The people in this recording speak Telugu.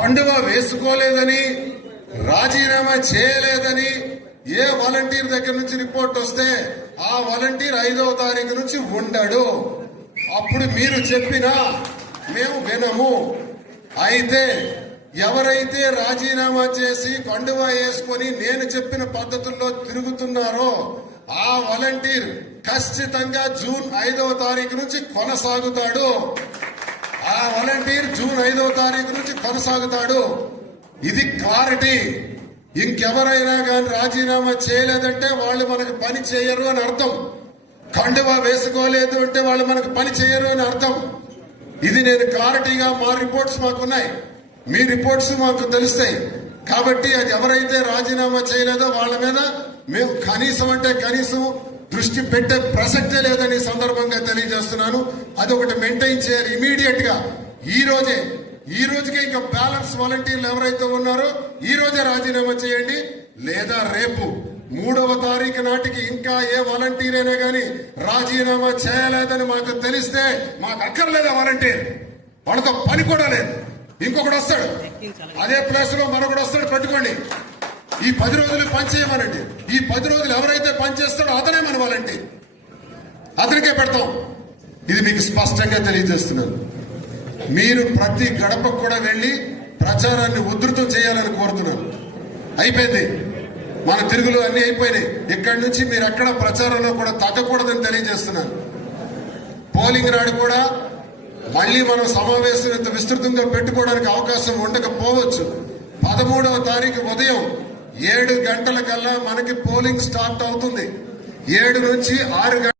పండుగ వేసుకోలేదని రాజీనామా చేయలేదని ఏ వాలంటీర్ దగ్గర నుంచి రిపోర్ట్ వస్తే ఆ వాలంటీర్ ఐదవ తారీఖు నుంచి ఉండడు అప్పుడు మీరు చెప్పినా మేము వినము అయితే ఎవరైతే రాజీనామా చేసి పండువ వేసుకొని నేను చెప్పిన పద్ధతుల్లో తిరుగుతున్నారో ఆ వాలంటీర్ ఖచ్చితంగా జూన్ ఐదవ తారీఖు నుంచి కొనసాగుతాడు వాలంటీర్ జూన్ ఐదో తారీఖు నుంచి కొనసాగుతాడు ఇది క్లారిటీ ఇంకెవరైనా కానీ రాజీనామా చేయలేదంటే వాళ్ళు మనకు పని చేయరు అని అర్థం కండువా వేసుకోలేదు అంటే వాళ్ళు మనకు పని చేయరు అని అర్థం ఇది నేను క్లారిటీగా మా రిపోర్ట్స్ మాకున్నాయి మీ రిపోర్ట్స్ మాకు తెలుస్తాయి కాబట్టి అది ఎవరైతే రాజీనామా చేయలేదో వాళ్ళ మీద మేము కనీసం అంటే కనీసం దృష్టి పెట్టే ప్రసక్తే లేదని సందర్భంగా తెలియజేస్తున్నాను అదొకటి మెయింటైన్ చేయాలి ఇమీడియట్గా ఈ రోజే ఈ రోజుకే ఇంకా బ్యాలెన్స్ వాలంటీర్లు ఎవరైతే ఉన్నారో ఈ రోజే రాజీనామా చేయండి లేదా రేపు మూడవ తారీఖు నాటికి ఇంకా ఏ వాలంటీర్ అయినా కానీ రాజీనామా చేయలేదని మాకు తెలిస్తే మాకు అక్కర్లేదా వాలంటీర్ వాళ్ళతో పని కూడా లేదు ఇంకొకడు వస్తాడు అదే ప్లేస్ లో మరొకడు వస్తాడు పెట్టుకోండి ఈ పది రోజులు పనిచేయమనండి ఈ పది రోజులు ఎవరైతే పనిచేస్తాడో అతనే మన వాలంటీర్ అతనికే పెడతాం ఇది మీకు స్పష్టంగా తెలియజేస్తున్నాను మీరు ప్రతి గడపకు కూడా వెళ్ళి ప్రచారాన్ని ఉధృతం చేయాలని కోరుతున్నాను అయిపోయింది మన తిరుగులు అన్నీ అయిపోయినాయి ఇక్కడి నుంచి మీరు ఎక్కడ ప్రచారంలో కూడా తగ్గకూడదని తెలియజేస్తున్నాను పోలింగ్ నాడు కూడా మళ్ళీ మనం సమావేశం ఇంత విస్తృతంగా పెట్టుకోవడానికి అవకాశం ఉండకపోవచ్చు పదమూడవ తారీఖు ఉదయం ఏడు గంటల కల్లా మనకి పోలింగ్ స్టార్ట్ అవుతుంది ఏడు నుంచి ఆరు గంటల